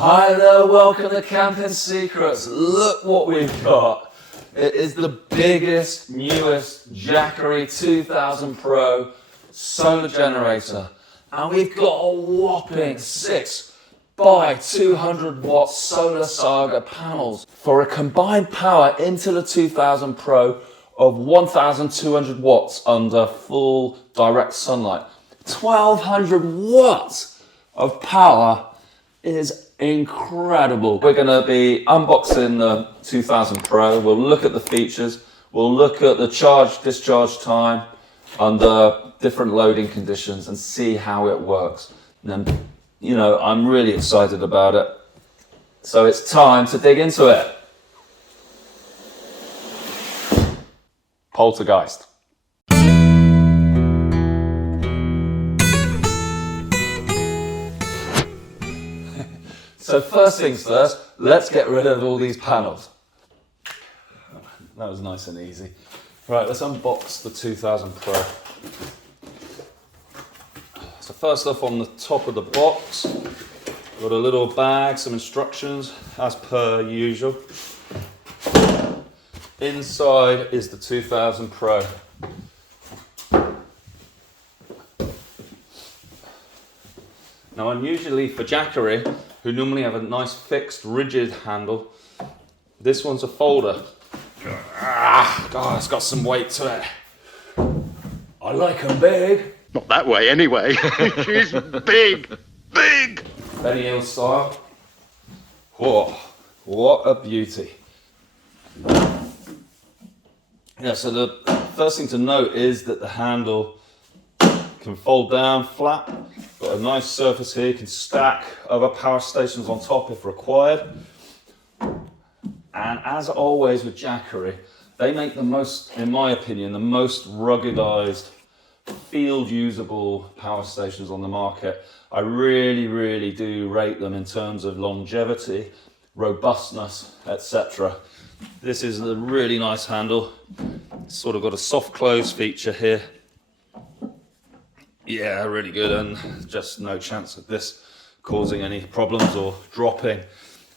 Hi there, welcome to Camping Secrets. Look what we've got. It is the biggest, newest Jackery 2000 Pro solar generator. And we've got a whopping 6 by 200 watt solar saga panels for a combined power into the 2000 Pro of 1200 watts under full direct sunlight. 1200 watts of power is incredible. We're going to be unboxing the 2000 Pro. We'll look at the features. We'll look at the discharge time under different loading conditions and see how it works. And then, you know, I'm really excited about it. So it's time to dig into it. Poltergeist. So first things first, let's get rid of all these panels. That was nice and easy. Right, let's unbox the 2000 Pro. So first off, on the top of the box, got a little bag, some instructions, as per usual. Inside is the 2000 Pro. Now, unusually for Jackery, who normally have a nice fixed rigid handle, this one's a folder. God, it's got some weight to it. I like them big. Not that way anyway. She's big. Benny Hill style. Whoa, what a beauty. Yeah, so the first thing to note is that the handle can fold down flat. Got a nice surface here. You can stack other power stations on top if required. And as always with Jackery, they make the most, in my opinion, the most ruggedized, field usable power stations on the market. I really do rate them in terms of longevity, robustness, etc. This is a really nice handle. It's sort of got a soft close feature here. Yeah, really good, and just no chance of this causing any problems or dropping.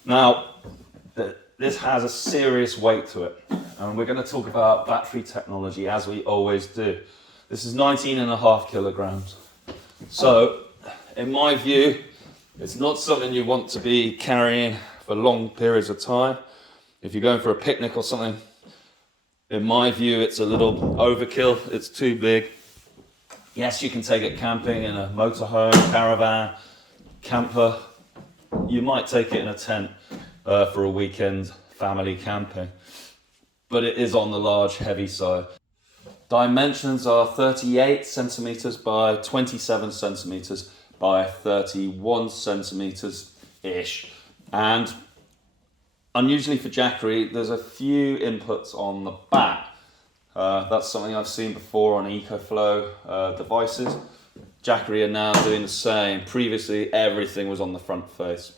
Now, this has a serious weight to it, and we're going to talk about battery technology as we always do. This is 19.5 kilograms. So, in my view, it's not something you want to be carrying for long periods of time. If you're going for a picnic or something, in my view, it's a little overkill. It's too big. Yes, you can take it camping in a motorhome, caravan, camper. You might take it in a tent for a weekend family camping, but it is on the large, heavy side. Dimensions are 38 centimeters by 27 centimeters by 31 centimeters ish. And unusually for Jackery, there's a few inputs on the back. That's something I've seen before on EcoFlow devices. Jackery are now doing the same. Previously, everything was on the front face.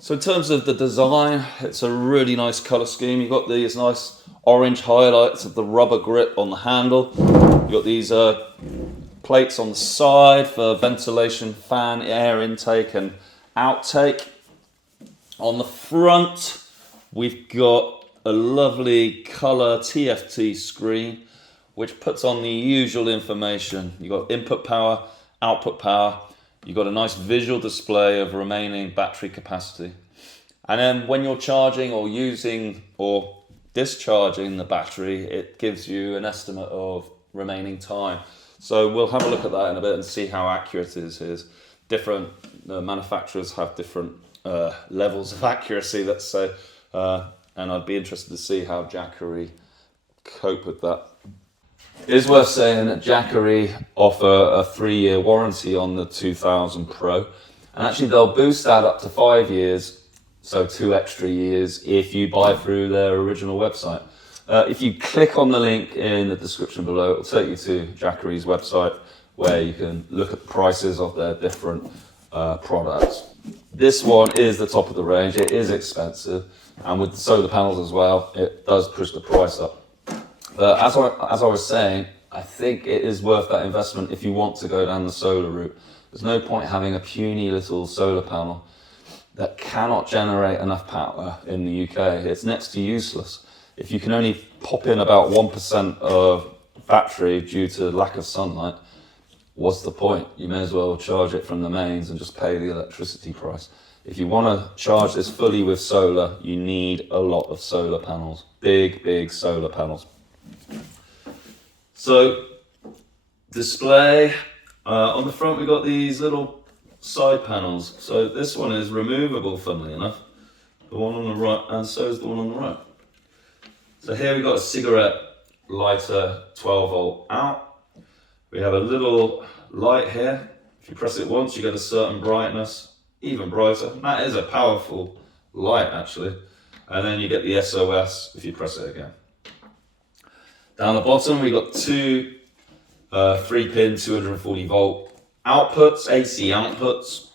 So in terms of the design, it's a really nice color scheme. You've got these nice orange highlights of the rubber grip on the handle. You've got these plates on the side for ventilation, fan, air intake and outtake. On the front, we've got a lovely color TFT screen, which puts on the usual information. You've got input power, output power. You've got a nice visual display of remaining battery capacity. And then when you're charging or using or discharging the battery, it gives you an estimate of remaining time. So we'll have a look at that in a bit and see how accurate it is. Different manufacturers have different levels of accuracy, let's say. And I'd be interested to see how Jackery cope with that. It is worth saying that Jackery offer a 3-year warranty on the 2000 Pro. And actually they'll boost that up to 5 years, so 2 extra years if you buy through their original website. If you click on the link in the description below, it'll take you to Jackery's website where you can look at the prices of their different products. This one is the top of the range. It is expensive. And with the solar panels as well, it does push the price up. But as I was saying, I think it is worth that investment if you want to go down the solar route. There's no point having a puny little solar panel that cannot generate enough power in the UK. It's next to useless. If you can only pop in about 1% of battery due to lack of sunlight, what's the point? You may as well charge it from the mains and just pay the electricity price. If you want to charge this fully with solar, you need a lot of solar panels. Big solar panels. So, display. On the front we've got these little side panels. So this one is removable, funnily enough. The one on the right, and so is the one on the right. So here we've got a cigarette lighter 12 volt out. We have a little light here. If you press it once, you get a certain brightness, even brighter. That is a powerful light, actually. And then you get the SOS if you press it again. Down the bottom, we got two 3-pin 240 volt outputs, AC outputs.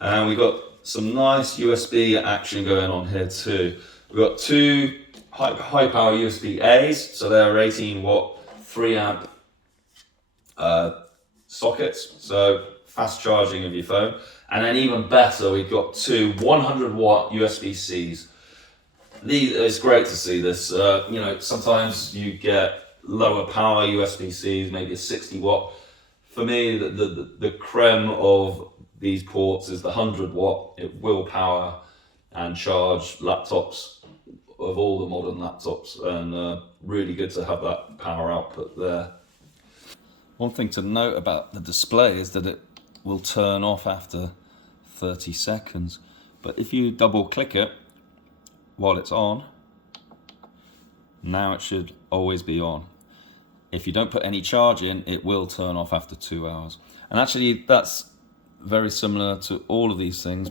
And we got some nice USB action going on here too. We've got two high power USB A's, so they're 18 watt, 3 amp sockets, so fast charging of your phone. And then even better, we've got two 100 watt USB C's. It's great to see this. You know, sometimes you get lower power USB C's, maybe a 60 watt. For me, the creme of these ports is the 100 watt. It will power and charge laptops of all the modern laptops, and really good to have that power output there. One thing to note about the display is that it will turn off after 30 seconds, but if you double click it while it's on, now it should always be on. If you don't put any charge in, it will turn off after 2 hours. And actually that's very similar to all of these things.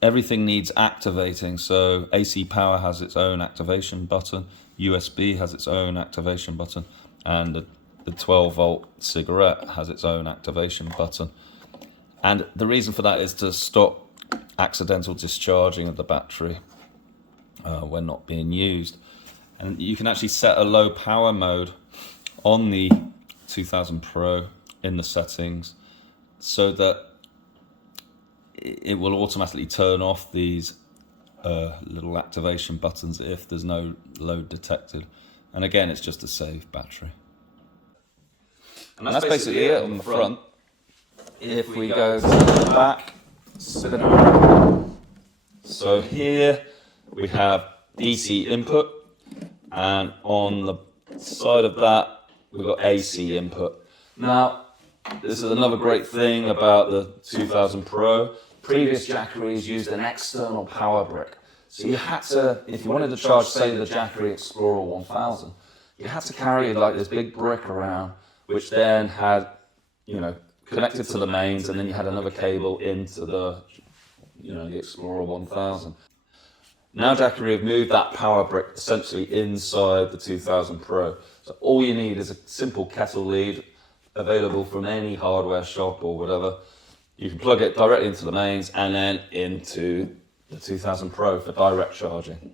Everything needs activating, so AC power has its own activation button, USB has its own activation button, and the 12 volt cigarette has its own activation button. And the reason for that is to stop accidental discharging of the battery when not being used. And you can actually set a low power mode on the 2000 Pro in the settings so that it will automatically turn off these little activation buttons if there's no load detected. And again, it's just to save battery. And that's basically it on the front. If we go to the back, spin it around. So here we have DC input, and on the side of that we've got AC input. Now, this is another great thing about the 2000 Pro. Previous Jackeries used an external power brick. So you had to, if you wanted to charge, say, the Jackery Explorer 1000, you had to carry like this big brick around, which then had, you know, connected to the mains, and then you had another cable into the, you know, the Explorer 1000. Now Jackery have moved that power brick essentially inside the 2000 Pro. So all you need is a simple Kettle lead available from any hardware shop or whatever. You can plug it directly into the mains and then into the 2000 Pro for direct charging.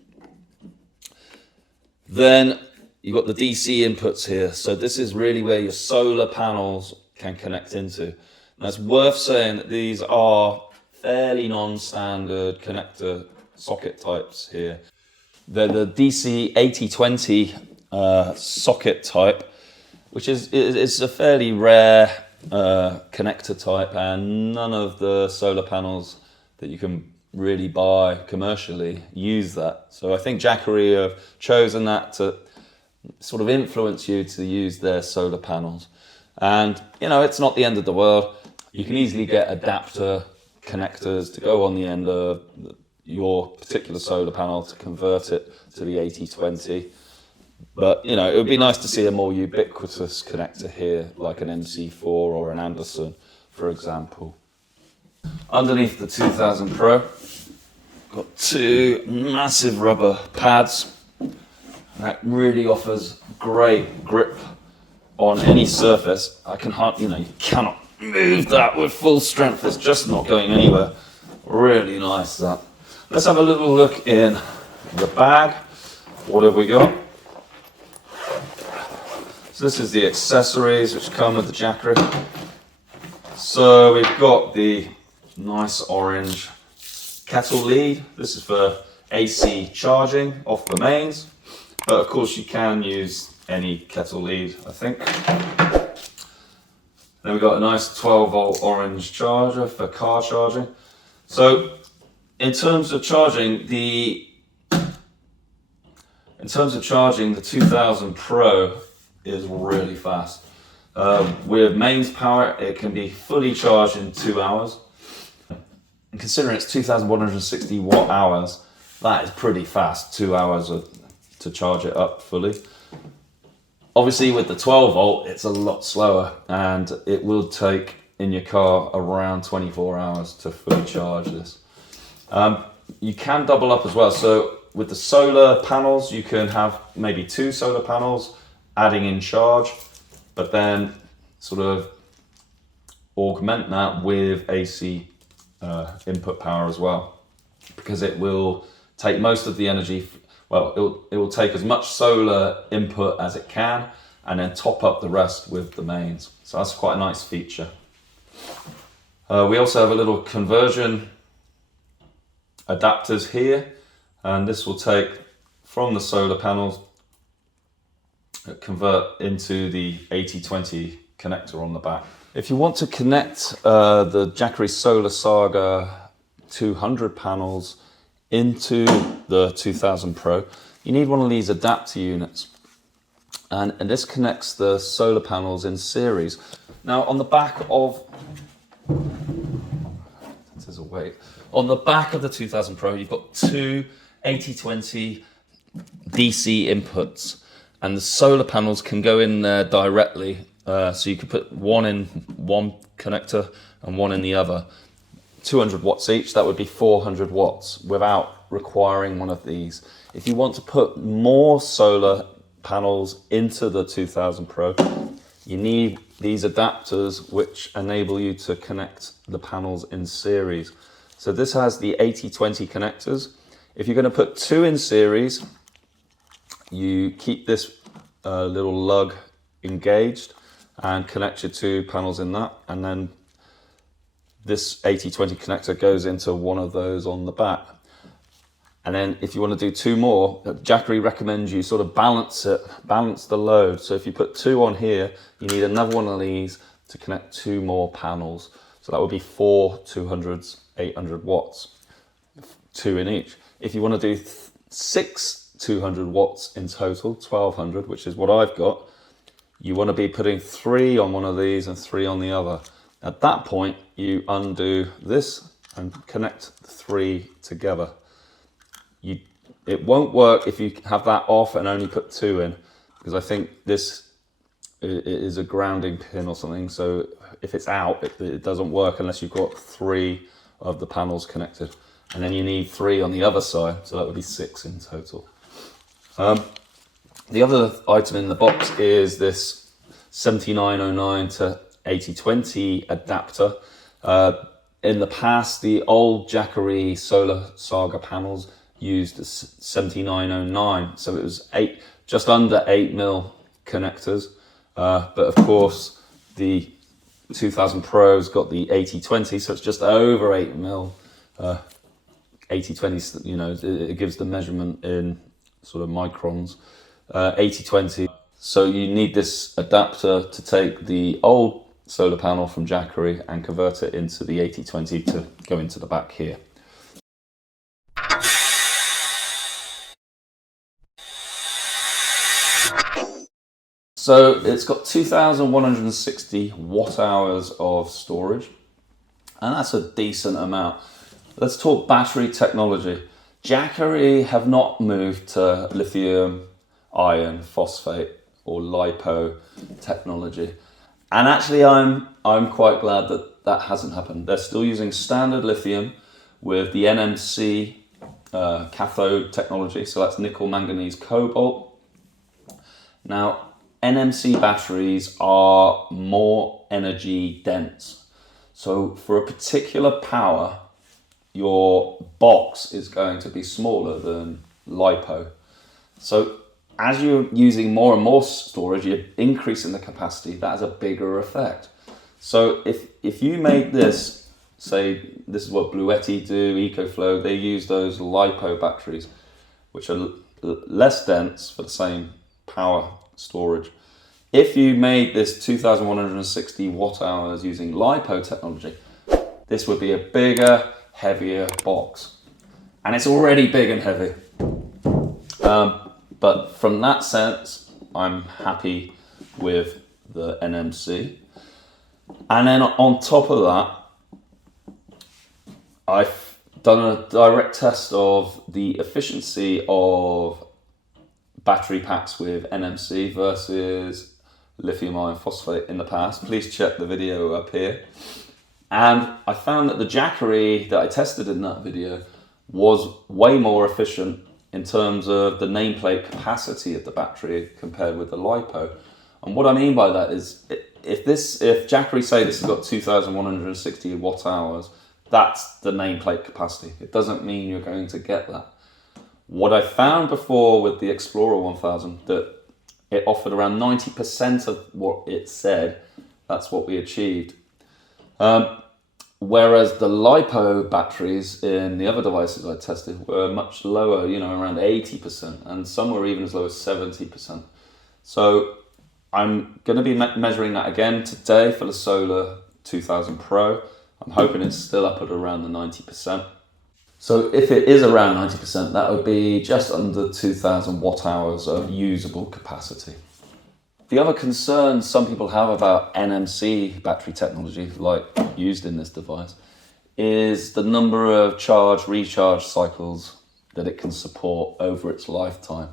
Then you've got the DC inputs here. So this is really where your solar panels can connect into. Now it's worth saying that these are fairly non-standard connector socket types here. They're the DC 8020 socket type, which is a fairly rare connector type, and none of the solar panels that you can really buy commercially use that. So I think Jackery have chosen that to sort of influence you to use their solar panels. And, you know, it's not the end of the world. You can easily get adapter connectors to go on the end of your particular solar panel to convert it to the 8020. But, you know, it would be nice to see a more ubiquitous connector here, like an MC4 or an Anderson, for example. Underneath the 2000 Pro, got two massive rubber pads. That really offers great grip on any surface. You cannot move that with full strength. It's just not going anywhere. Really nice, that. Let's have a little look in the bag. What have we got? So this is the accessories which come with the Jackery. So we've got the nice orange Kettle lead. This is for AC charging off the mains, but of course you can use any Kettle lead, I think. Then we've got a nice 12-volt orange charger for car charging. So in terms of charging, the 2000 Pro is really fast. With mains power, it can be fully charged in 2 hours. And considering it's 2160 watt hours, that is pretty fast, 2 hours to charge it up fully. Obviously with the 12 volt, it's a lot slower, and it will take in your car around 24 hours to fully charge this. You can double up as well. So with the solar panels, you can have maybe 2 solar panels adding in charge, but then sort of augment that with AC input power as well, because it will take most of the energy. Well, it will take as much solar input as it can, and then top up the rest with the mains. So that's quite a nice feature. We also have a little conversion adapters here, and this will take from the solar panels, convert into the 8020 connector on the back. If you want to connect the Jackery Solar Saga 200 panels into the 2000 Pro, you need one of these adapter units, and this connects the solar panels in series. Now on the back of on the back of the 2000 Pro, you've got 2 8020 DC inputs, and the solar panels can go in there directly. So you could put one in one connector and one in the other. 200 watts each, that would be 400 watts without requiring one of these. If you want to put more solar panels into the 2000 Pro, you need these adapters which enable you to connect the panels in series. So this has the 8020 connectors. If you're going to put 2 in series, you keep this little lug engaged and connect your 2 panels in that, and then this 8020 connector goes into one of those on the back. And then if you want to do 2 more, Jackery recommends you sort of balance the load. So if you put 2 on here, you need another one of these to connect 2 more panels. So that would be 4 200s, 800 watts, 2 in each. If you want to do 6 200 watts in total, 1200, which is what I've got, you want to be putting 3 on one of these and 3 on the other. At that point, you undo this and connect the 3 together. It won't work if you have that off and only put 2 in, because I think this is a grounding pin or something. So if it's out, it doesn't work unless you've got 3 of the panels connected. And then you need 3 on the other side, so that would be 6 in total. The other item in the box is this 7909 to 8020 adapter. In the past, the old Jackery Solar Saga panels used 7909, so it was just under 8mm connectors. But of course, the 2000 Pro's got the 8020, so it's just over 8mm. 8020, you know, it gives the measurement in sort of microns. 8020. So you need this adapter to take the old solar panel from Jackery and convert it into the 8020 to go into the back here. So it's got 2160 watt hours of storage, and that's a decent amount. Let's talk battery technology. Jackery have not moved to lithium iron phosphate or LiPo technology, and actually I'm quite glad that that hasn't happened. They're still using standard lithium with the NMC cathode technology, so that's nickel manganese cobalt. Now NMC batteries are more energy dense, so for a particular power your box is going to be smaller than LiPo. So as you're using more and more storage, you're increasing the capacity. That has a bigger effect. So if you make this say this is what Bluetti do, EcoFlow, they use those LiPo batteries, which are less dense for the same power storage. If you made this 2,160 watt hours using LiPo technology, this would be a bigger, heavier box. And it's already big and heavy. But from that sense, I'm happy with the NMC. And then on top of that, I've done a direct test of the efficiency of battery packs with NMC versus lithium iron phosphate in the past. Please check the video up here. And I found that the Jackery that I tested in that video was way more efficient in terms of the nameplate capacity of the battery compared with the LiPo. And what I mean by that is, if Jackery say this has got 2,160 watt hours, that's the nameplate capacity. It doesn't mean you're going to get that. What I found before with the Explorer 1000, that it offered around 90% of what it said, that's what we achieved. Whereas the LiPo batteries in the other devices I tested were much lower, around 80%, and some were even as low as 70%. So I'm going to be measuring that again today for the Solar 2000 Pro. I'm hoping it's still up at around the 90%. So if it is around 90%, that would be just under 2,000 watt hours of usable capacity. The other concern some people have about NMC battery technology, like used in this device, is the number of charge-recharge cycles that it can support over its lifetime.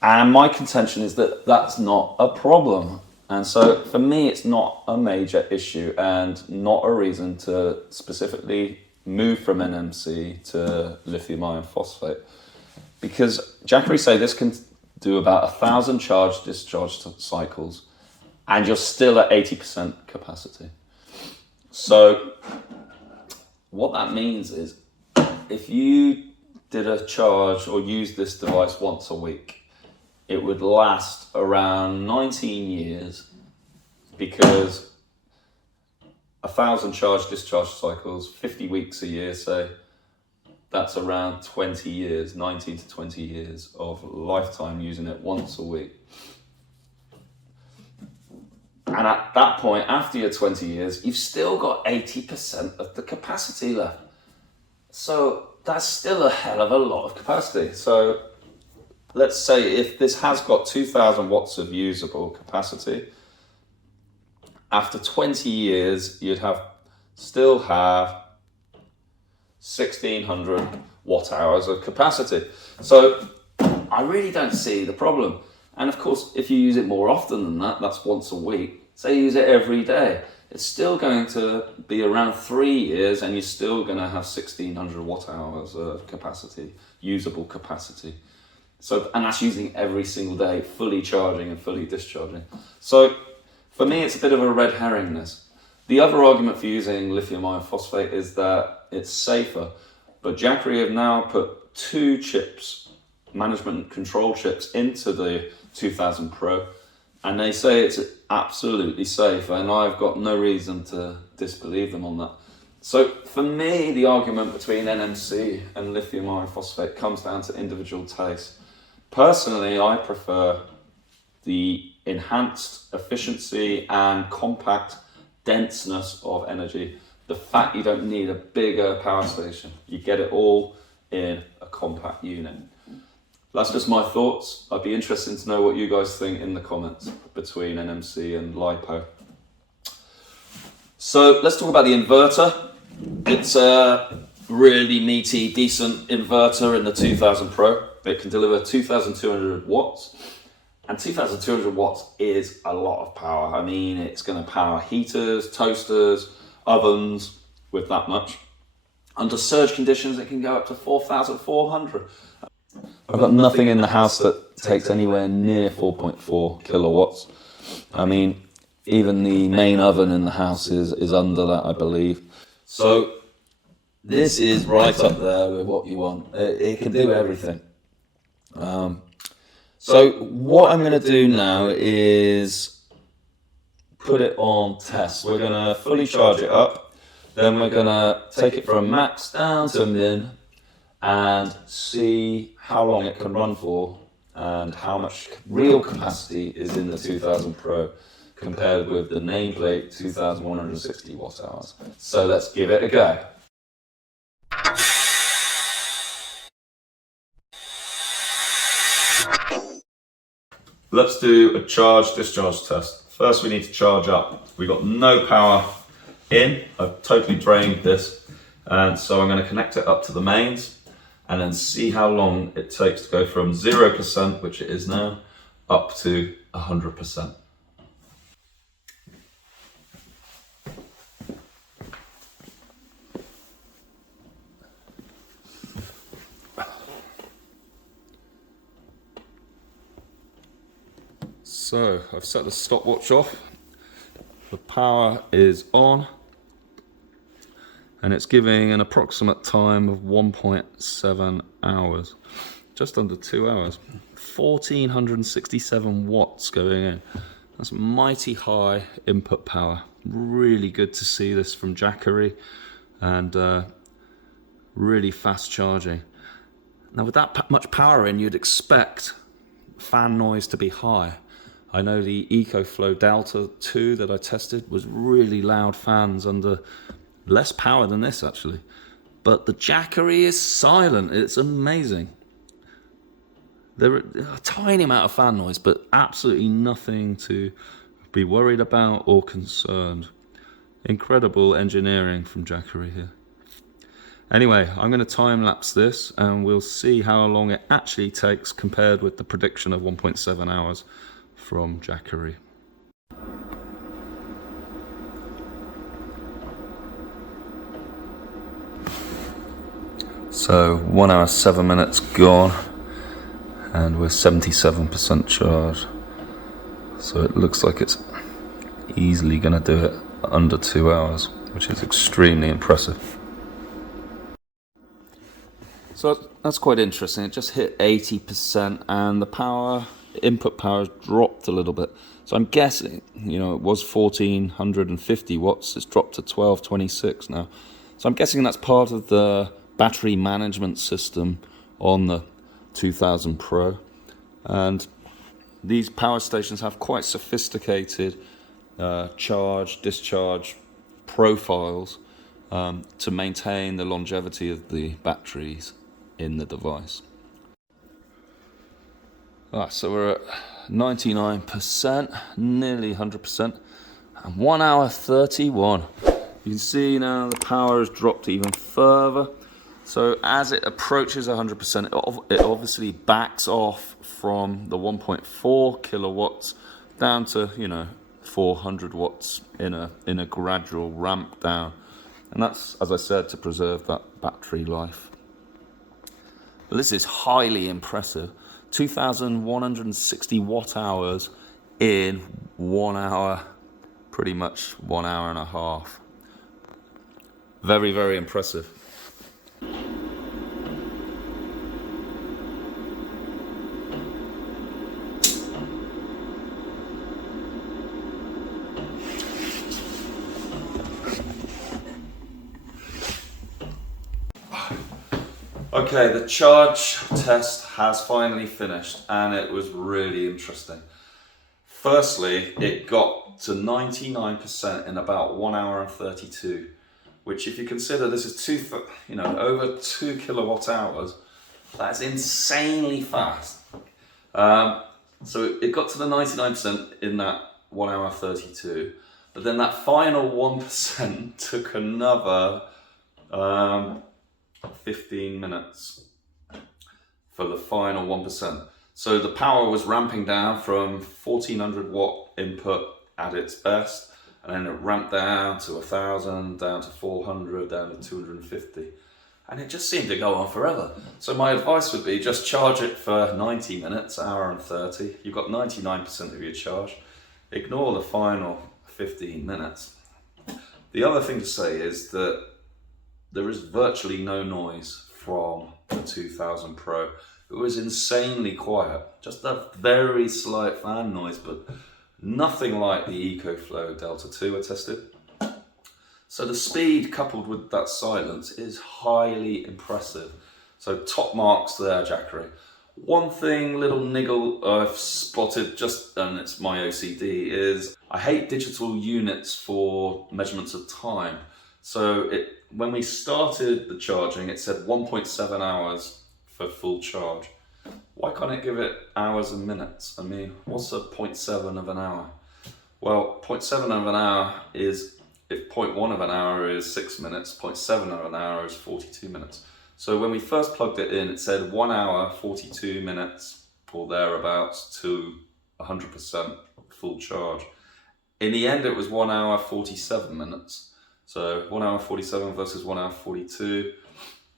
And my contention is that that's not a problem. And so for me, it's not a major issue and not a reason to specifically move from NMC to lithium iron phosphate. Because Jackery say this can do about 1,000 charge-discharge cycles and you're still at 80% capacity. So what that means is, if you did a charge or use this device once a week, it would last around 19 years, because 1,000 charge-discharge cycles, 50 weeks a year, say, that's around 20 years, 19 to 20 years of lifetime using it once a week. And at that point, after your 20 years, you've still got 80% of the capacity left. So that's still a hell of a lot of capacity. So let's say if this has got 2,000 watts of usable capacity, after 20 years, you'd still have 1,600 watt hours of capacity. So I really don't see the problem. And of course, if you use it more often than that, that's once a week, say you use it every day, it's still going to be around 3 years and you're still going to have 1,600 watt hours of capacity, usable capacity. So, and that's using every single day, fully charging and fully discharging. So for me, it's a bit of a red herring, this. The other argument for using lithium iron phosphate is that it's safer. But Jackery have now put 2 chips, management control chips, into the 2000 Pro, and they say it's absolutely safe, and I've got no reason to disbelieve them on that. So for me, the argument between NMC and lithium iron phosphate comes down to individual taste. Personally, I prefer the enhanced efficiency and compact denseness of energy. The fact you don't need a bigger power station. You get it all in a compact unit. That's just my thoughts. I'd be interested to know what you guys think in the comments between NMC and LiPo. So let's talk about the inverter. It's a really meaty, decent inverter in the 2000 Pro. It can deliver 2,200 watts. And 2,200 watts is a lot of power. I mean, it's going to power heaters, toasters, ovens with that much. Under surge conditions, it can go up to 4,400. I've got nothing in the house that takes anywhere near 4.4 kilowatts. I mean, even the main oven in the house is under that, I believe. So this is right up there with what you want. It can do everything. So what I'm going to do now is put it on test. We're going to fully charge it up. Then we're gonna take it from max down to min and see how long it can run for and how much real capacity is in the 2000 Pro compared with the nameplate 2160 watt hours. So let's give it a go. Let's do a charge discharge test. First we need to charge up. We've got no power in. I've totally drained this, and so I'm going to connect it up to the mains and then see how long it takes to go from 0%, which it is now, up to 100%. So I've set the stopwatch off, the power is on, and it's giving an approximate time of 1.7 hours, just under 2 hours. 1467 watts going in. That's mighty high input power. Really good to see this from Jackery, and really fast charging. Now with that much power in, you'd expect fan noise to be high. I know the EcoFlow Delta 2 that I tested was really loud fans under less power than this actually. But the Jackery is silent, it's amazing. There are a tiny amount of fan noise, but absolutely nothing to be worried about or concerned. Incredible engineering from Jackery here. Anyway, I'm going to time lapse this and we'll see how long it actually takes compared with the prediction of 1.7 hours from Jackery. So 1 hour 7 minutes gone and we're 77% charged. So it looks like it's easily going to do it under 2 hours, which is extremely impressive. So that's quite interesting. It just hit 80% and the input power has dropped a little bit. So I'm guessing, it was 1450 watts, it's dropped to 1226 now. So I'm guessing that's part of the battery management system on the 2000 Pro. And these power stations have quite sophisticated charge, discharge profiles to maintain the longevity of the batteries in the device. So we're at 99%, nearly 100%, and 1 hour 31. You can see now the power has dropped even further. So as it approaches 100%, it obviously backs off from the 1.4 kilowatts down to 400 watts in a gradual ramp down, and that's, as I said, to preserve that battery life. But this is highly impressive. 2,160 watt hours in 1 hour, pretty much 1 hour and a half. Very, very impressive. Okay, the charge test has finally finished and it was really interesting. Firstly, it got to 99% in about 1 hour and 32, which if you consider this is over 2 kilowatt hours, that's insanely fast. So it got to the 99% in that 1 hour 32, but then that final 1% took another 15 minutes for the final 1%. So the power was ramping down from 1400 watt input at its best, and then it ramped down to 1000, down to 400, down to 250. And it just seemed to go on forever. So my advice would be just charge it for 90 minutes, hour and 30. You've got 99% of your charge. Ignore the final 15 minutes. The other thing to say is that there is virtually no noise from the 2000 Pro. It was insanely quiet, just a very slight fan noise, but nothing like the EcoFlow Delta 2 I tested. So the speed coupled with that silence is highly impressive. So top marks there, Jackery. One thing, little niggle I've spotted, and it's my OCD, is I hate digital units for measurements of time. So when we started the charging, it said 1.7 hours for full charge. Why can't it give it hours and minutes? I mean, what's a 0.7 of an hour? Well, 0.7 of an hour is, if 0.1 of an hour is 6 minutes, 0.7 of an hour is 42 minutes. So when we first plugged it in, it said 1 hour, 42 minutes or thereabouts to 100% full charge. In the end, it was 1 hour, 47 minutes. So 1 hour 47 versus 1 hour 42,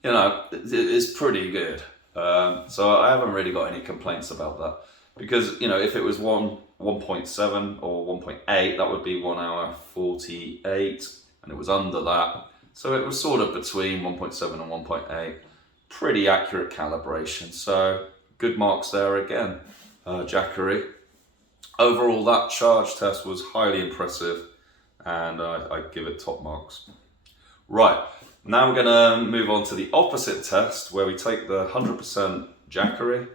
you know, it's pretty good. So I haven't really got any complaints about that, because, you know, if it was 1.7 or 1.8, that would be 1 hour 48, and it was under that. So it was sort of between 1.7 and 1.8. Pretty accurate calibration. So good marks there again, Jackery. Overall, that charge test was highly impressive, and I give it top marks. Right, now we're gonna move on to the opposite test, where we take the 100% Jackery,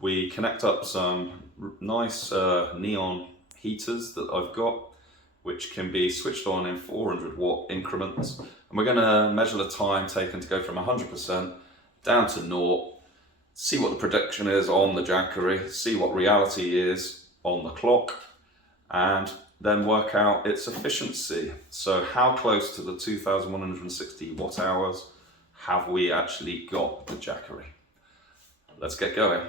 we connect up some nice neon heaters that I've got, which can be switched on in 400 watt increments. And we're gonna measure the time taken to go from 100% down to 0, see what the prediction is on the Jackery, see what reality is on the clock, and then work out its efficiency. So how close to the 2160 watt hours have we actually got the Jackery? Let's get going.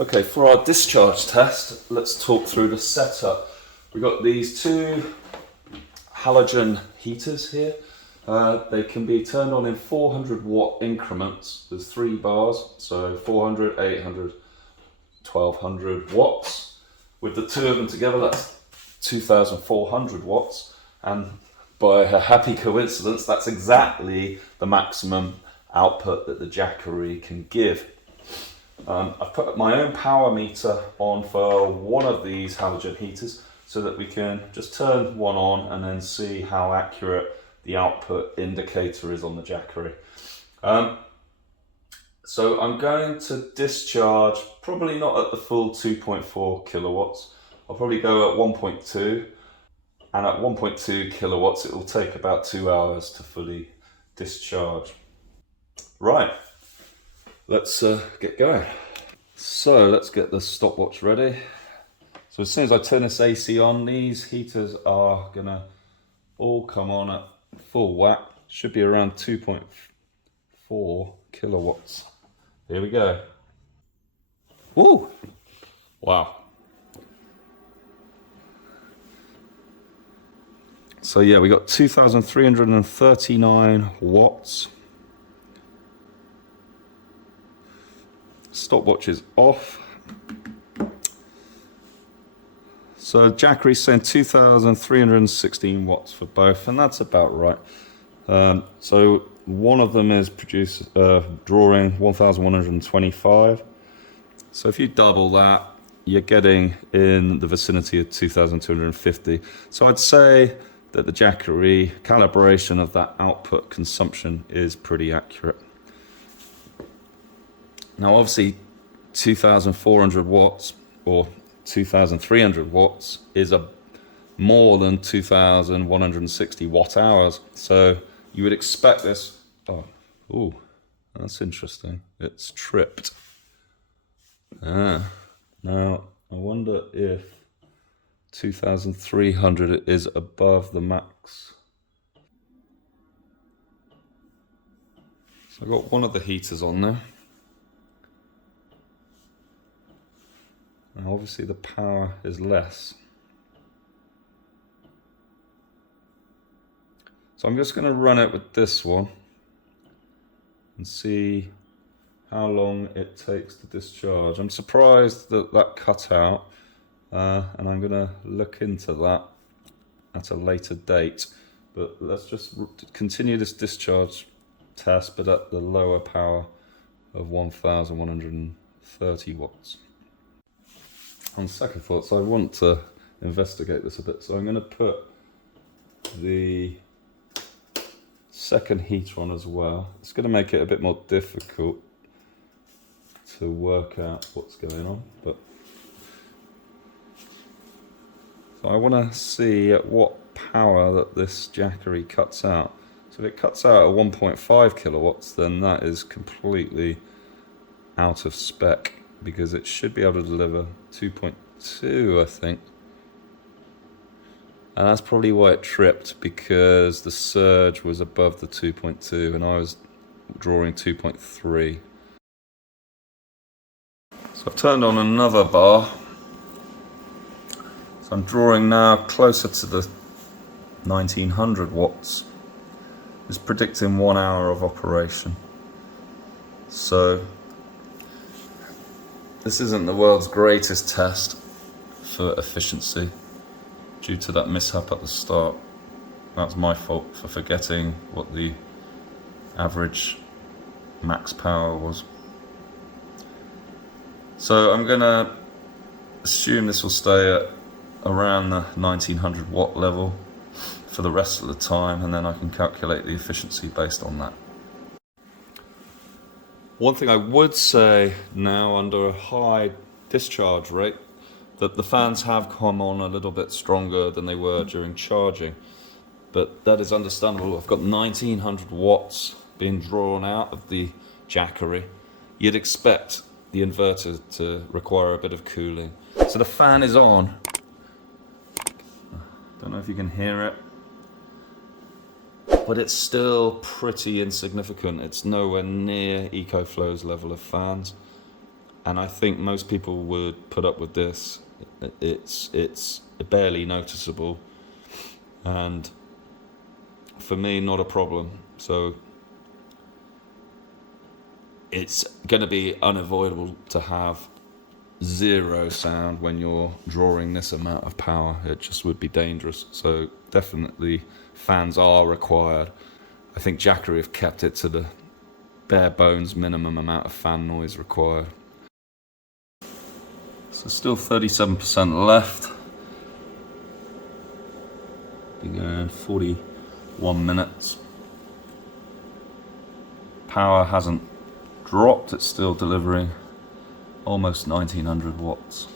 Okay, for our discharge test, let's talk through the setup. We've got these two halogen heaters here. They can be turned on in 400 watt increments. There's 3 bars, so 400, 800, 1200 watts. With the two of them together, that's 2400 watts. And by a happy coincidence, that's exactly the maximum output that the Jackery can give. I've put my own power meter on for one of these halogen heaters so that we can just turn one on and then see how accurate the output indicator is on the Jackery. So I'm going to discharge, probably not at the full 2.4 kilowatts. I'll probably go at 1.2, and at 1.2 kilowatts it will take about 2 hours to fully discharge. Right, let's get going. So let's get the stopwatch ready. So as soon as I turn this AC on, these heaters are gonna all come on at full whack. Should be around 2.4 kilowatts. Here we go. Woo! Wow. So yeah, we got 2,339 watts. Stopwatch is off. So Jackery's saying 2,316 watts for both, and that's about right. So one of them is drawing 1,125. So if you double that, you're getting in the vicinity of 2,250. So I'd say that the Jackery calibration of that output consumption is pretty accurate. Now obviously 2,400 watts or 2,300 watts is more than 2,160 watt hours. So you would expect this. Oh, that's interesting. It's tripped. Now I wonder if 2,300 is above the max. So I've got one of the heaters on there. And obviously the power is less. So I'm just going to run it with this one and see how long it takes to discharge. I'm surprised that that cut out, and I'm going to look into that at a later date. But let's just continue this discharge test, but at the lower power of 1,130 watts. On second thoughts, I want to investigate this a bit, so I'm going to put the second heater on as well. It's going to make it a bit more difficult to work out what's going on, but so I want to see at what power that this Jackery cuts out. So if it cuts out at 1.5 kilowatts, then that is completely out of spec, because it should be able to deliver 2.2, I think. And that's probably why it tripped, because the surge was above the 2.2 and I was drawing 2.3. So I've turned on another bar. So I'm drawing now closer to the 1900 watts. It's predicting 1 hour of operation. So this isn't the world's greatest test for efficiency due to that mishap at the start. That's my fault for forgetting what the average max power was. So I'm gonna assume this will stay at around the 1900 watt level for the rest of the time, and then I can calculate the efficiency based on that. One thing I would say now, under a high discharge rate, that the fans have come on a little bit stronger than they were during charging, but that is understandable. I've got 1900 watts being drawn out of the Jackery. You'd expect the inverter to require a bit of cooling. So the fan is on. Don't know if you can hear it, but it's still pretty insignificant. It's nowhere near EcoFlow's level of fans, and I think most people would put up with this. It's barely noticeable, and for me, not a problem. So it's going to be unavoidable to have zero sound when you're drawing this amount of power. It just would be dangerous. So definitely fans are required. I think Jackery have kept it to the bare bones minimum amount of fan noise required. So still 37% left. Been going 41 minutes. Power hasn't dropped, it's still delivering almost 1900 watts.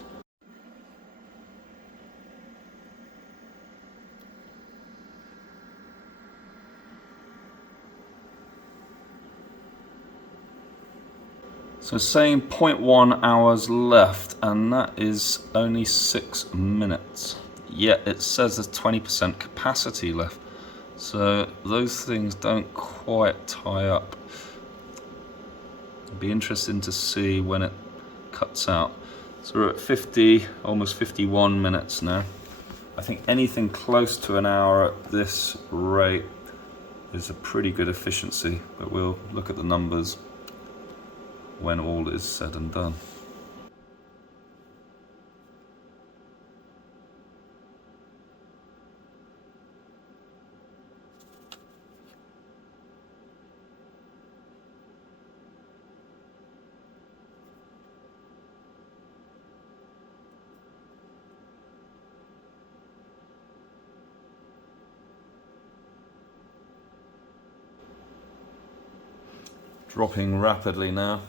So saying 0.1 hours left, and that is only 6 minutes. Yet it says there's 20% capacity left. So those things don't quite tie up. It'd be interesting to see when it cuts out. So we're at 50, almost 51 minutes now. I think anything close to an hour at this rate is a pretty good efficiency, but we'll look at the numbers when all is said and done. Dropping rapidly now.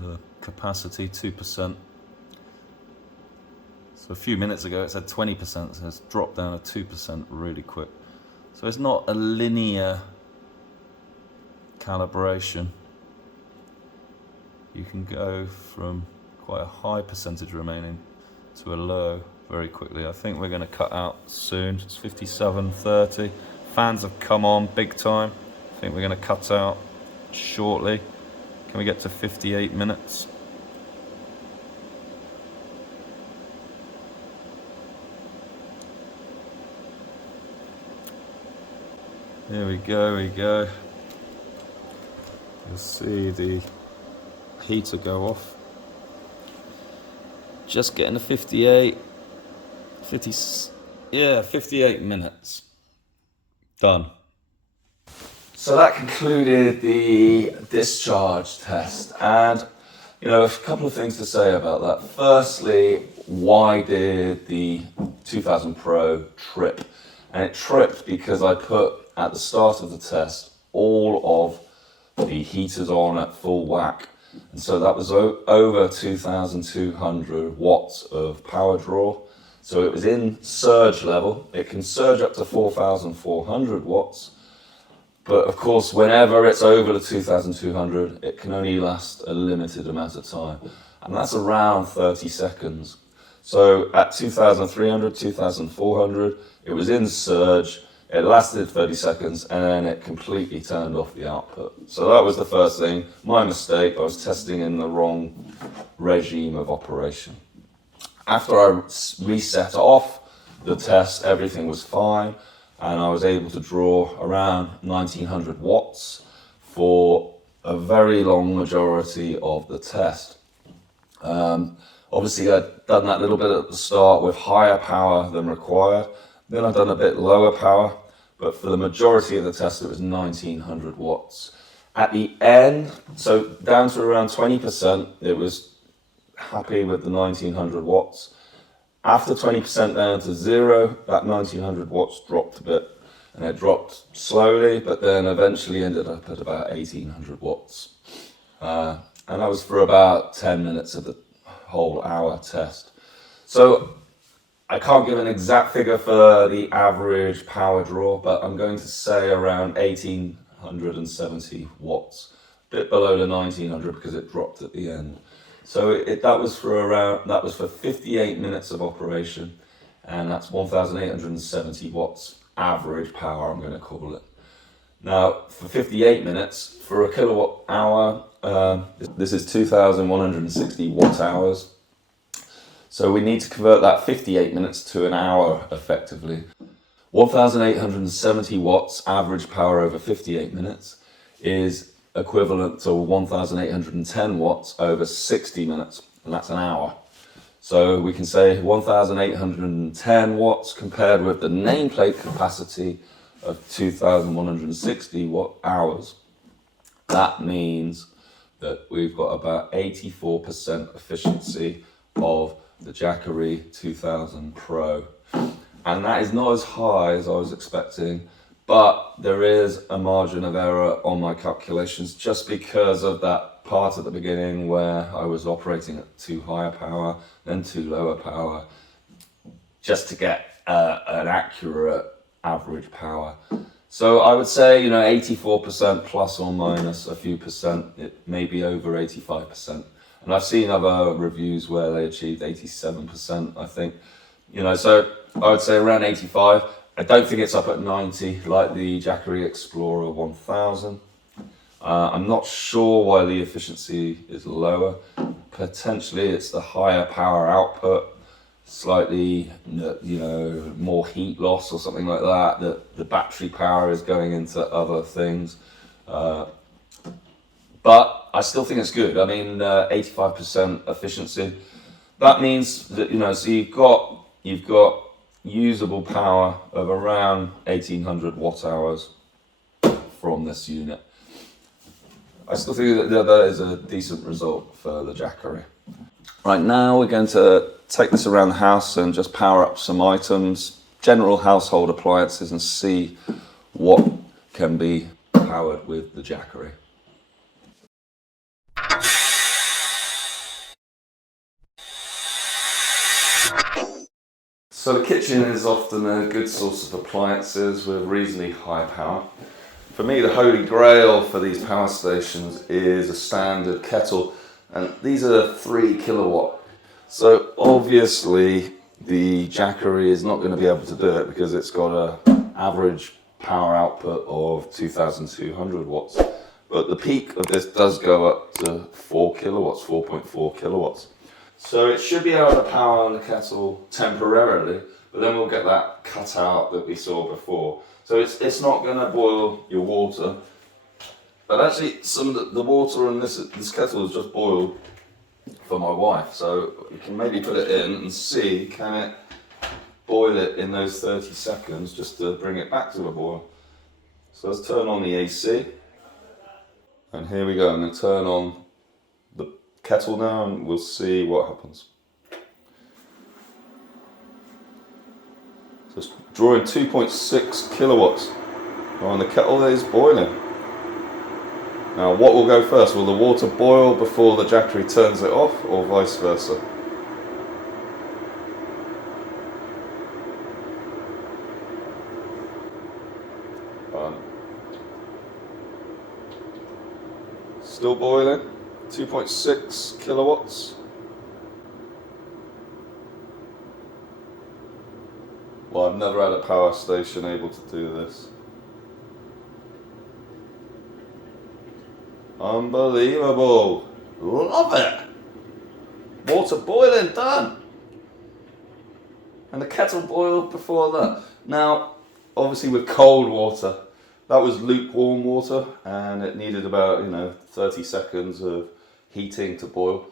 The capacity 2%. So a few minutes ago it said 20%, so it's dropped down to 2% really quick. So it's not a linear calibration. You can go from quite a high percentage remaining to a low very quickly. I think we're going to cut out soon. It's 57:30. Fans have come on big time. I think we're going to cut out shortly. Can we get to 58 minutes? Here we go, You'll see the heater go off. Just getting to 58, 58 minutes. Done. So that concluded the discharge test, and a couple of things to say about that. Firstly, why did the 2000 Pro trip? And it tripped because I put, at the start of the test, all of the heaters on at full whack. And so that was over 2,200 watts of power draw. So it was in surge level. It can surge up to 4,400 watts. But of course, whenever it's over the 2,200, it can only last a limited amount of time. And that's around 30 seconds. So at 2,300, 2,400, it was in surge, it lasted 30 seconds, and then it completely turned off the output. So that was the first thing. My mistake, I was testing in the wrong regime of operation. After I reset off the test, everything was fine, and I was able to draw around 1,900 watts for a very long majority of the test. Obviously, I'd done that little bit at the start with higher power than required. Then I'd done a bit lower power, but for the majority of the test, it was 1,900 watts. At the end, so down to around 20%, it was happy with the 1,900 watts. After 20% down to zero, that 1,900 watts dropped a bit, and it dropped slowly, but then eventually ended up at about 1,800 watts. And that was for about 10 minutes of the whole hour test. So I can't give an exact figure for the average power draw, but I'm going to say around 1,870 watts, a bit below the 1,900 because it dropped at the end. So that was for 58 minutes of operation, and that's 1,870 watts average power, I'm going to call it. Now, for 58 minutes, for a kilowatt hour, this is 2,160 watt hours. So we need to convert that 58 minutes to an hour effectively. 1,870 watts average power over 58 minutes is equivalent to 1,810 watts over 60 minutes, and that's an hour. So we can say 1,810 watts compared with the nameplate capacity of 2,160 watt hours. That means that we've got about 84% efficiency of the Jackery 2000 Pro. And that is not as high as I was expecting, but there is a margin of error on my calculations just because of that part at the beginning where I was operating at too high a power, then too low a power, just to get an accurate average power. So I would say, 84% plus or minus a few percent, it may be over 85%. And I've seen other reviews where they achieved 87%, I think. So I would say around 85. I don't think it's up at 90 like the Jackery Explorer 1000. I'm not sure why the efficiency is lower. Potentially it's the higher power output, slightly, more heat loss or something like that. The battery power is going into other things. But I still think it's good. 85% efficiency. That means that, so you've got usable power of around 1,800 watt hours from this unit. I still think that is a decent result for the Jackery. Right, now we're going to take this around the house and just power up some items, general household appliances, and see what can be powered with the Jackery. So the kitchen is often a good source of appliances with reasonably high power. For me, the holy grail for these power stations is a standard Kettle, and these are 3 kilowatt. So obviously the Jackery is not going to be able to do it because it's got an average power output of 2,200 watts. But the peak of this does go up to 4 kilowatts, 4.4 kilowatts. So it should be able to power on the Kettle temporarily, but then we'll get that cut out that we saw before. So it's not going to boil your water, but actually some of the water in this kettle is just boiled for my wife. So we can maybe put it in and see, can it boil it in those 30 seconds just to bring it back to a boil. So let's turn on the AC. And here we go, I'm going to turn on the kettle now and we'll see what happens. So it's drawing 2.6 kilowatts. Oh, and the kettle is boiling. Now what will go first? Will the water boil before the Jackery turns it off, or vice versa? Still boiling, 2.6 kilowatts. Well, I've never had a power station able to do this. Unbelievable. Love it. Water boiling, done. And the kettle boiled before that. Now, obviously with cold water, that was lukewarm water and it needed about 30 seconds of heating to boil,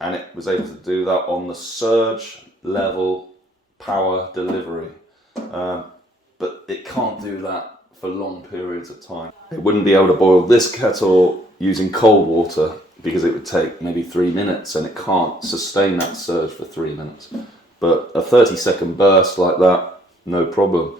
and it was able to do that on the surge level power delivery, but it can't do that for long periods of time. It wouldn't be able to boil this kettle using cold water because it would take maybe 3 minutes and it can't sustain that surge for 3 minutes. But a 30-second burst like that, no problem.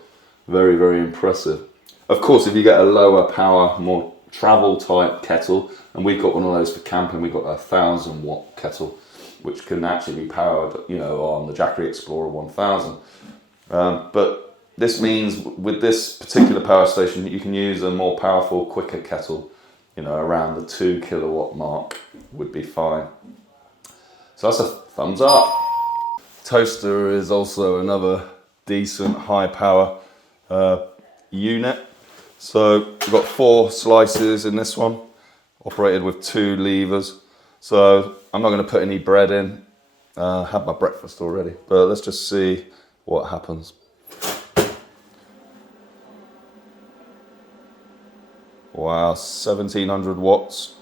Very, very impressive. Of course, if you get a lower power, more travel type kettle, and we've got one of those for camping, we've got a 1,000 watt kettle, which can actually be powered, on the Jackery Explorer 1000. But this means with this particular power station, you can use a more powerful, quicker kettle, around the 2 kilowatt mark would be fine. So that's a thumbs up. Toaster is also another decent high power unit. So we've got 4 slices in this one, operated with 2 levers. So I'm not going to put any bread in. I had my breakfast already, but let's just see what happens. Wow, 1700 watts.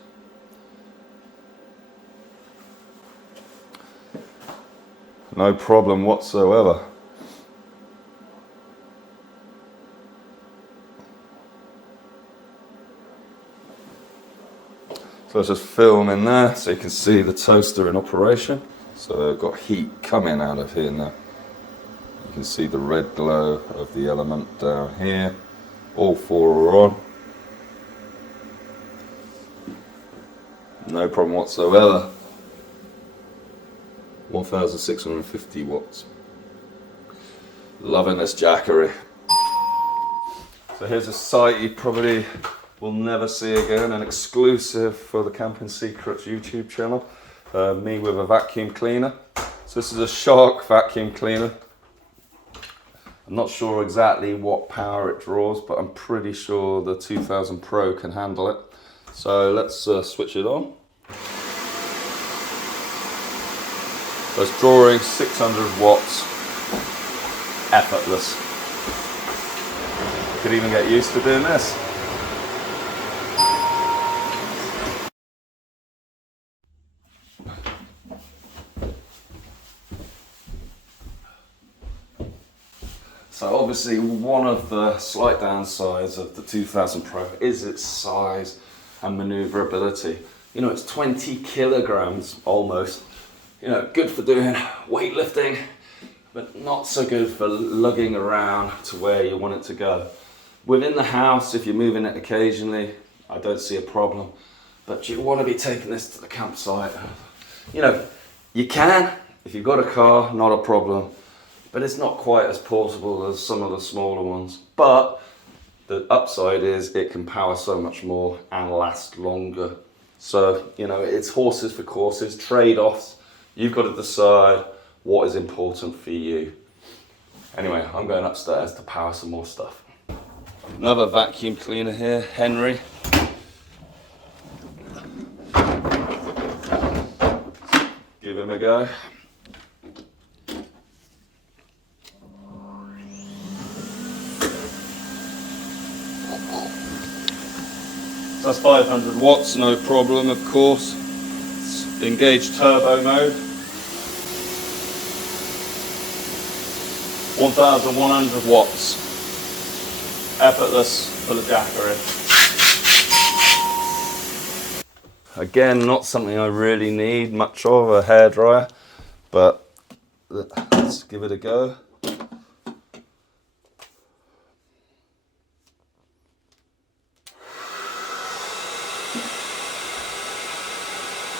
No problem whatsoever. So let's just film in there so you can see the toaster in operation. So I've got heat coming out of here now. You can see the red glow of the element down here. All 4 are on. No problem whatsoever. 1650 watts. Loving this Jackery. So here's a sight you probably will never see again, an exclusive for the Camping Secrets YouTube channel. Me with a vacuum cleaner. So this is a Shark vacuum cleaner. I'm not sure exactly what power it draws, but I'm pretty sure the 2000 Pro can handle it. So let's switch it on. So it's drawing 600 watts, effortless. Could even get used to doing this. So obviously one of the slight downsides of the 2000 Pro is its size and maneuverability. It's 20 kilograms almost. Good for doing weightlifting, but not so good for lugging around to where you want it to go. Within the house, if you're moving it occasionally, I don't see a problem. But you want to be taking this to the campsite. You can, if you've got a car, not a problem. But it's not quite as portable as some of the smaller ones. But the upside is it can power so much more and last longer. So, it's horses for courses, trade-offs. You've got to decide what is important for you. Anyway, I'm going upstairs to power some more stuff. Another vacuum cleaner here, Henry. Give him a go. That's 500 watts, no problem, of course. It's engaged turbo mode. 1100 watts. Effortless for the Jackery. Again, not something I really need much of, a hairdryer, but let's give it a go.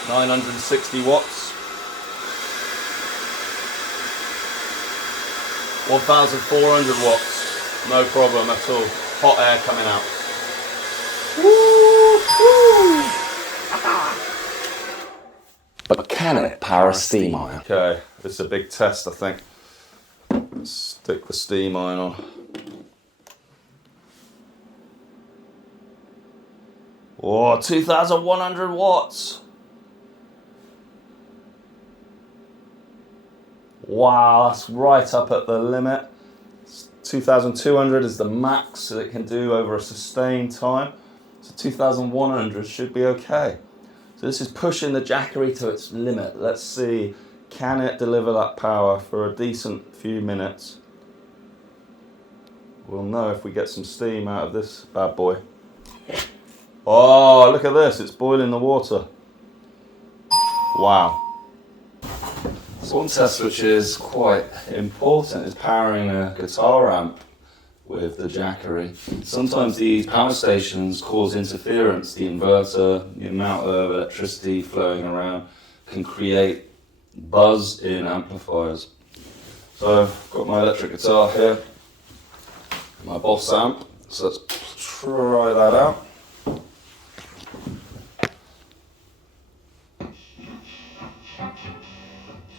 $960 watts. 1,400 watts. No problem at all. Hot air coming out. But can it power a steam iron? Okay, this is a big test, I think. Let's stick the steam iron on. Oh, 2,100 watts. Wow, that's right up at the limit. 2,200 is the max that it can do over a sustained time. So 2,100 should be okay. So this is pushing the Jackery to its limit. Let's see, can it deliver that power for a decent few minutes? We'll know if we get some steam out of this bad boy. Oh, look at this, it's boiling the water. Wow. So one test which is quite important is powering a guitar amp with the Jackery. Sometimes these power stations cause interference. The inverter, the amount of electricity flowing around can create buzz in amplifiers. So I've got my electric guitar here, my Boss amp, so let's try that out.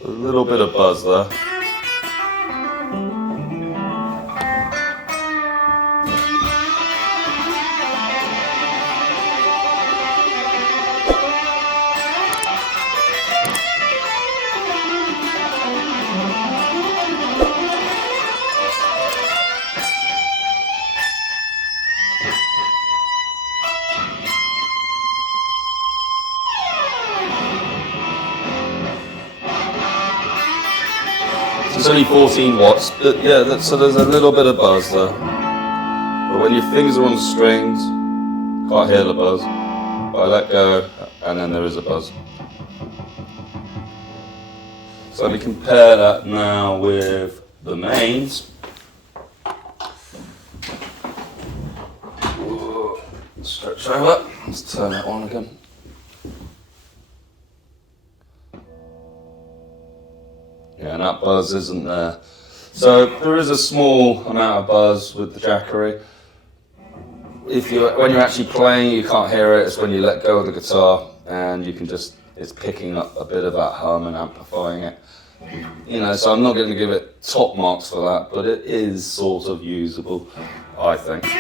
A little bit of buzz there. It's only 14 watts, but yeah, so there's a little bit of buzz there. But when your fingers are on the strings, can't hear the buzz. But I let go, and then there is a buzz. So let me compare that now with the mains. Stretch over, let's turn it on again. Yeah, and that buzz isn't there. So there is a small amount of buzz with the Jackery. When you're actually playing, you can't hear it. It's when you let go of the guitar, and you can it's picking up a bit of that hum and amplifying it. You know, so I'm not going to give it top marks for that, but it is sort of usable, I think. I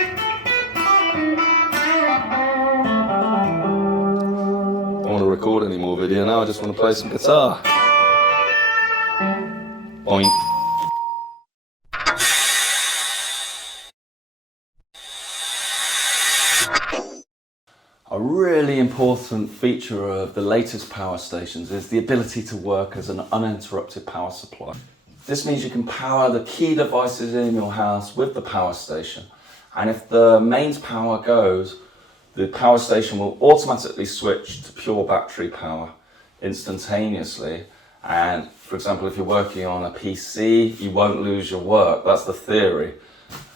don't want to record any more video now. I just want to play some guitar. Boing. A really important feature of the latest power stations is the ability to work as an uninterrupted power supply. This means you can power the key devices in your house with the power station. And if the mains power goes, the power station will automatically switch to pure battery power instantaneously. And for example, if you're working on a PC, you won't lose your work. That's the theory.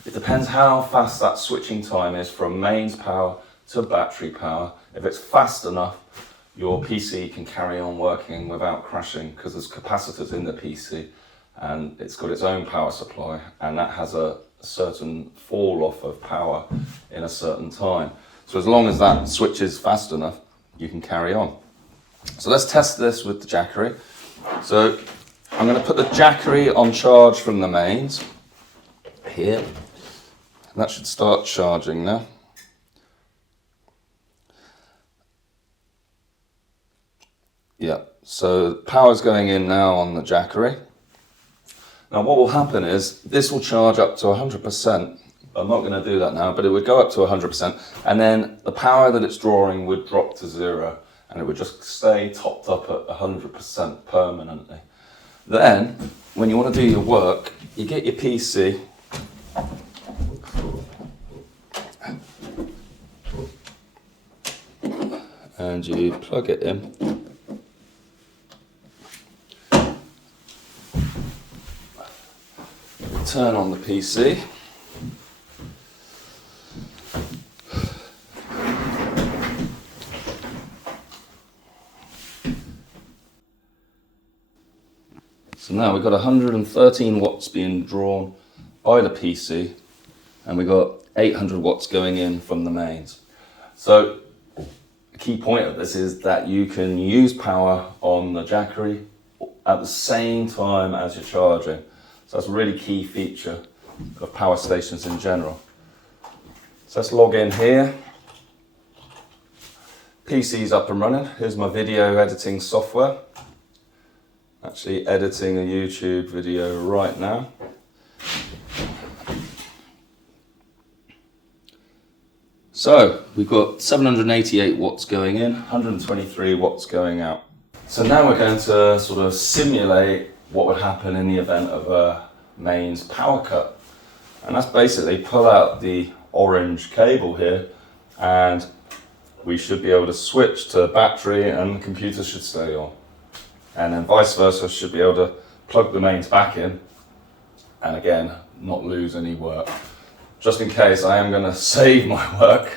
It depends how fast that switching time is from mains power to battery power. If it's fast enough, your PC can carry on working without crashing because there's capacitors in the PC and it's got its own power supply, and that has a certain fall off of power in a certain time. So as long as that switches fast enough, you can carry on. So let's test this with the Jackery. So I'm going to put the Jackery on charge from the mains here. And that should start charging now. Yeah, so power's going in now on the Jackery. Now what will happen is this will charge up to 100%. I'm not going to do that now, but it would go up to 100%, and then the power that it's drawing would drop to 0, and it would just stay topped up at 100% permanently. Then, when you want to do your work, you get your PC, and you plug it in. Turn on the PC. So now we've got 113 watts being drawn by the PC, and we've got 800 watts going in from the mains. So the key point of this is that you can use power on the Jackery at the same time as you're charging. So that's a really key feature of power stations in general. So let's log in here. PC's up and running. Here's my video editing software. Actually editing a YouTube video right now. So we've got 788 watts going in, 123 watts going out. So now we're going to sort of simulate what would happen in the event of a mains power cut. And that's basically pull out the orange cable here, and we should be able to switch to battery and the computer should stay on. And then vice versa, should be able to plug the mains back in and again, not lose any work. Just in case, I am going to save my work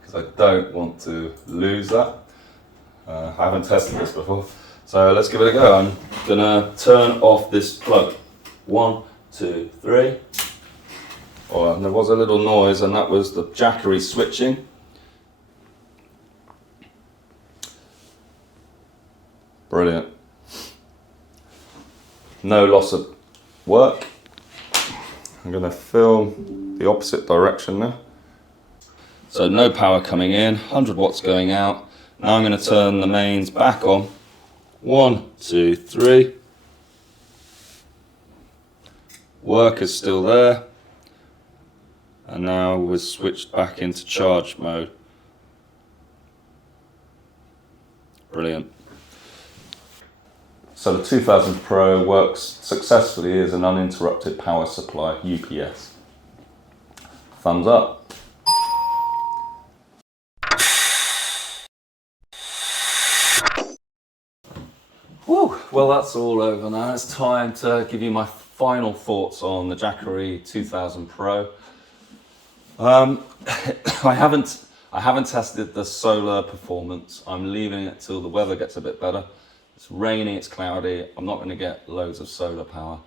because I don't want to lose that. I haven't tested this before. So let's give it a go. I'm going to turn off this plug. 1, 2, 3. Oh, and there was a little noise, and that was the Jackery switching. Brilliant. No loss of work. I'm going to film the opposite direction now. So no power coming in, 100 watts going out. Now I'm going to turn the mains back on. 1, 2, 3. Work is still there. And now we're switched back into charge mode. Brilliant. So the 2000 Pro works successfully as an uninterrupted power supply, UPS. Thumbs up. Whew, well that's all over now. It's time to give you my final thoughts on the Jackery 2000 Pro. I haven't tested the solar performance. I'm leaving it till the weather gets a bit better. It's rainy, it's cloudy, I'm not going to get loads of solar power.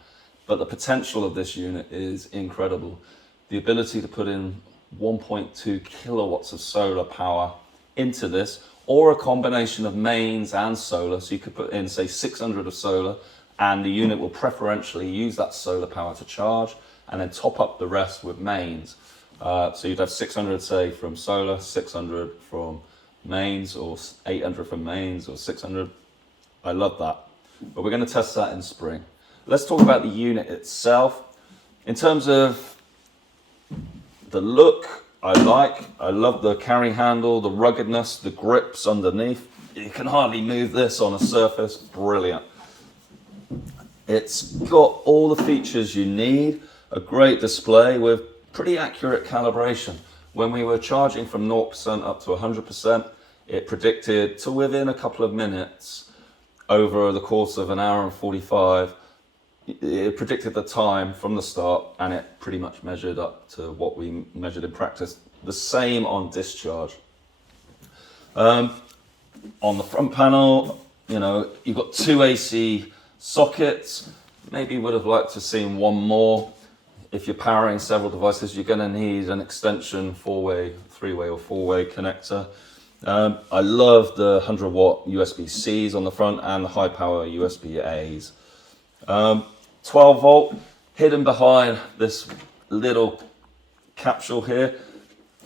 But the potential of this unit is incredible. The ability to put in 1.2 kilowatts of solar power into this, or a combination of mains and solar, so you could put in say 600 of solar, and the unit will preferentially use that solar power to charge, and then top up the rest with mains. So you'd have 600 say from solar, 600 from mains, or 800 from mains, or 600. I love that, but we're going to test that in spring. Let's talk about the unit itself. In terms of the look, I love the carry handle, the ruggedness, the grips underneath. You can hardly move this on a surface, brilliant. It's got all the features you need, a great display with pretty accurate calibration. When we were charging from 0% up to 100%, it predicted to within a couple of minutes, over the course of an hour and 45, it predicted the time from the start, and it pretty much measured up to what we measured in practice. The same on discharge. On the front panel, you know, you've got 2 AC sockets. Maybe would have liked to have seen one more. If you're powering several devices, you're going to need an extension 4-way, 3-way or 4-way connector. I love the 100 watt USB-Cs on the front and the high power USB-As. 12 volt hidden behind this little capsule here.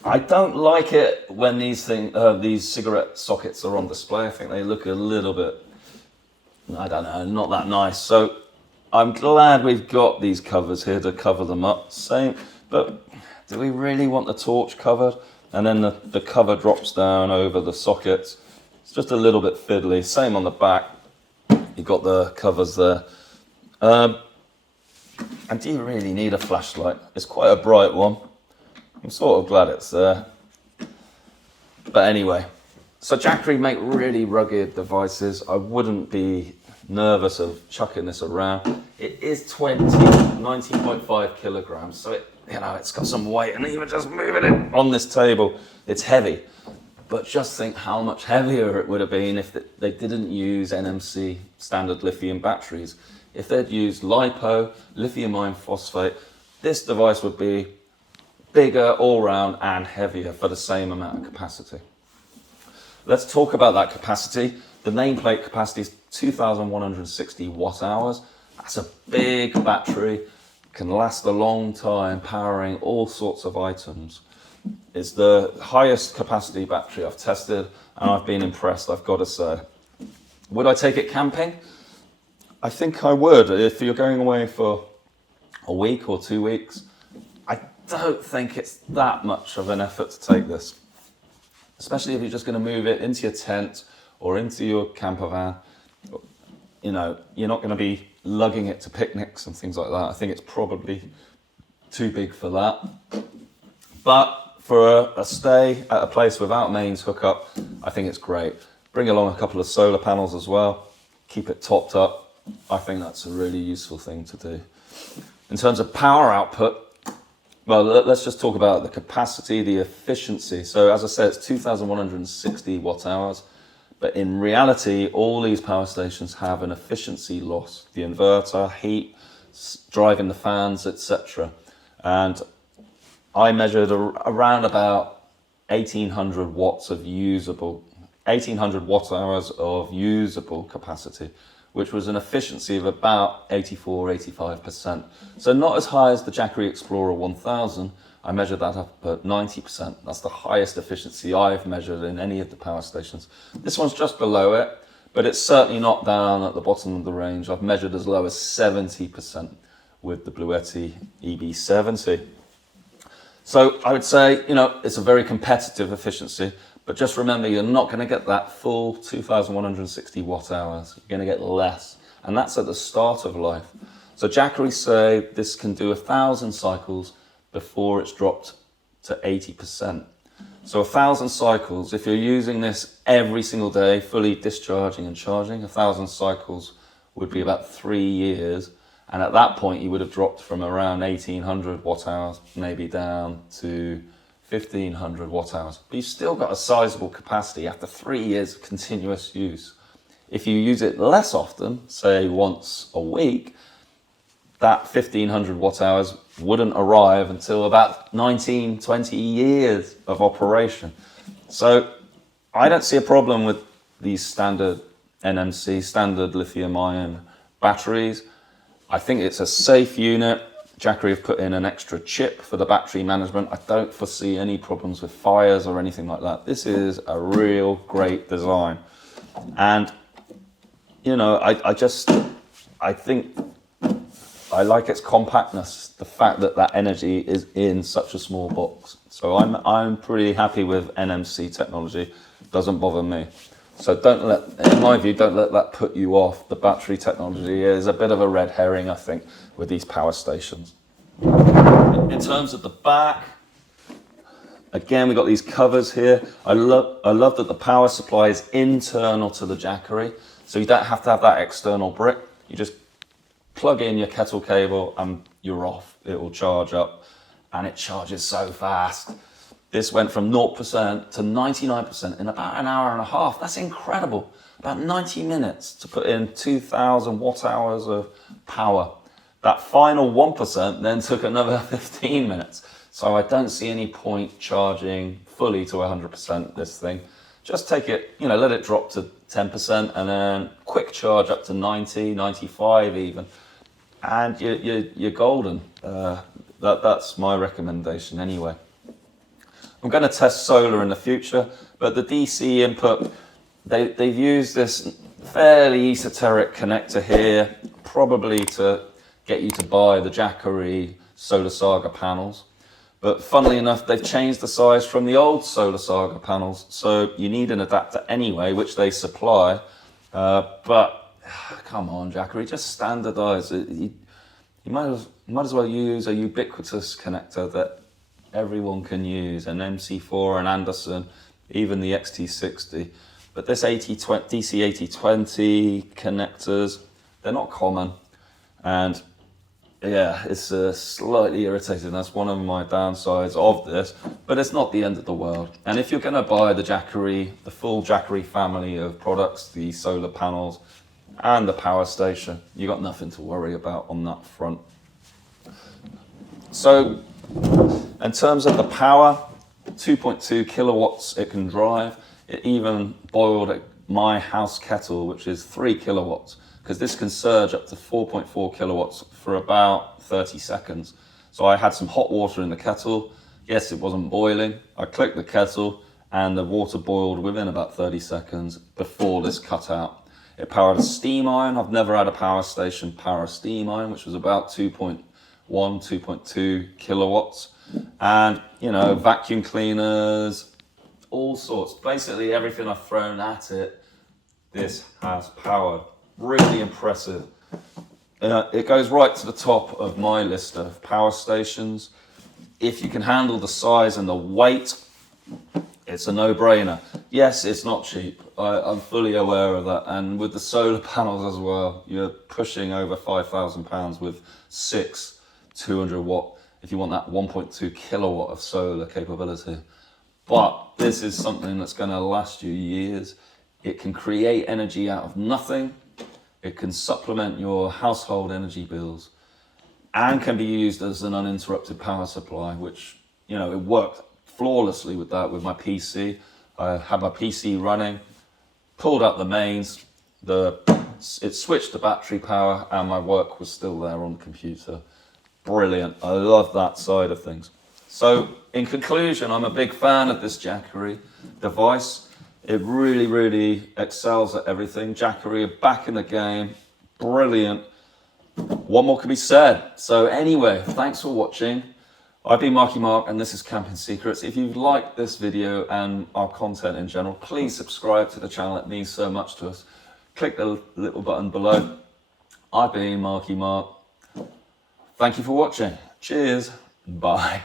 I don't like it when these cigarette sockets are on display. I think they look a little bit, I don't know, not that nice. So I'm glad we've got these covers here to cover them up. Same, but do we really want the torch covered? And then the cover drops down over the sockets. It's just a little bit fiddly. Same on the back. You've got the covers there. And do you really need a flashlight? It's quite a bright one. I'm sort of glad it's there. But anyway, So Jackery make really rugged devices. I wouldn't be nervous of chucking this around. It is 19.5 kilograms, so it's got some weight, and even just moving it on this table, it's heavy. But just think how much heavier it would have been if they didn't use NMC standard lithium batteries. If they'd used LiPo, lithium iron phosphate, this device would be bigger all round and heavier for the same amount of capacity. Let's talk about that capacity. The nameplate capacity is 2,160 watt hours. That's a big battery, can last a long time, powering all sorts of items. It's the highest capacity battery I've tested, and I've been impressed, I've got to say. Would I take it camping? I think I would. If you're going away for a week or 2 weeks, I don't think it's that much of an effort to take this. Especially if you're just going to move it into your tent or into your camper van. You're not going to be lugging it to picnics and things like that. I think it's probably too big for that. But for a stay at a place without mains hookup, I think it's great. Bring along a couple of solar panels as well. Keep it topped up. I think that's a really useful thing to do. In terms of power output, well, let's just talk about the capacity, the efficiency. So as I said, it's 2,160 watt hours. But in reality, all these power stations have an efficiency loss. The inverter, heat, driving the fans, etc. And I measured around about 1,800 watt hours of usable capacity, which was an efficiency of about 84-85%. So not as high as the Jackery Explorer 1000. I measured that up at 90%. That's the highest efficiency I've measured in any of the power stations. This one's just below it, but it's certainly not down at the bottom of the range. I've measured as low as 70% with the Bluetti EB70. So I would say, it's a very competitive efficiency, but just remember, you're not going to get that full 2,160 watt hours. You're going to get less, and that's at the start of life. So Jackery say this can do 1,000 cycles before it's dropped to 80%. So 1,000 cycles, if you're using this every single day, fully discharging and charging, 1,000 cycles would be about 3 years. And at that point, you would have dropped from around 1,800 watt hours, maybe down to 1,500 watt hours. But you've still got a sizable capacity after 3 years of continuous use. If you use it less often, say once a week, that 1,500 watt hours wouldn't arrive until about 19, 20 years of operation. So I don't see a problem with these standard NMC, standard lithium ion batteries. I think it's a safe unit. Jackery have put in an extra chip for the battery management. I don't foresee any problems with fires or anything like that. This is a real great design. And, I think I like its compactness, the fact that energy is in such a small box. So I'm pretty happy with NMC technology. Doesn't bother me. So in my view, don't let that put you off. The battery technology is a bit of a red herring, I think, with these power stations. In terms of the back, again, we've got these covers here. I love that the power supply is internal to the Jackery, so you don't have to have that external brick. You just plug in your Kettle cable and you're off. It will charge up, and it charges so fast. This went from 0% to 99% in about an hour and a half. That's incredible. About 90 minutes to put in 2,000 watt hours of power. That final 1% then took another 15 minutes. So I don't see any point charging fully to 100% this thing. Just take it, let it drop to 10% and then quick charge up to 90, 95 even. And you're golden. That's my recommendation anyway. I'm going to test solar in the future, but the DC input, they've used this fairly esoteric connector here, probably to get you to buy the Jackery Solar Saga panels. But funnily enough, they've changed the size from the old Solar Saga panels, so you need an adapter anyway, which they supply. But come on, Jackery, just standardize it. You might as well use a ubiquitous connector that everyone can use, an MC4, an Anderson. even the XT60. But this DC8020 connectors, they're not common. And yeah, it's slightly irritating. That's one of my downsides of this, but it's not the end of the world. And if you're going to buy the Jackery, the full Jackery family of products, the solar panels and the power station, you got nothing to worry about on that front. So in terms of the power, 2.2 kilowatts it can drive. It even boiled at my house kettle, which is 3 kilowatts, because this can surge up to 4.4 kilowatts for about 30 seconds. So I had some hot water in the kettle. Yes, it wasn't boiling. I clicked the kettle and the water boiled within about 30 seconds before this cut out. It powered a steam iron. I've never had a power station power a steam iron, which was about 2.1, 2.2 kilowatts. And, you know, vacuum cleaners, all sorts. Basically everything I've thrown at it, this has powered. Really impressive. It goes right to the top of my list of power stations. If you can handle the size and the weight, it's a no-brainer. Yes, it's not cheap. I'm fully aware of that. And with the solar panels as well, you're pushing over £5,000 with 6 200 watt if you want that 1.2 kilowatt of solar capability. But this is something that's going to last you years. It can create energy out of nothing. It can supplement your household energy bills and can be used as an uninterrupted power supply, which, you know, it worked flawlessly with that with my PC. I had my PC running, pulled out the mains, it switched to battery power, and my work was still there on the computer. Brilliant. I love that side of things. So in conclusion, I'm a big fan of this Jackery device. It really, really excels at everything. Jackery are back in the game. Brilliant. What more can be said? So anyway, thanks for watching. I've been Marky Mark, and this is Camping Secrets. If you've liked this video and our content in general, please subscribe to the channel. It means so much to us. Click the little button below. I've been Marky Mark. Thank you for watching. Cheers. Bye.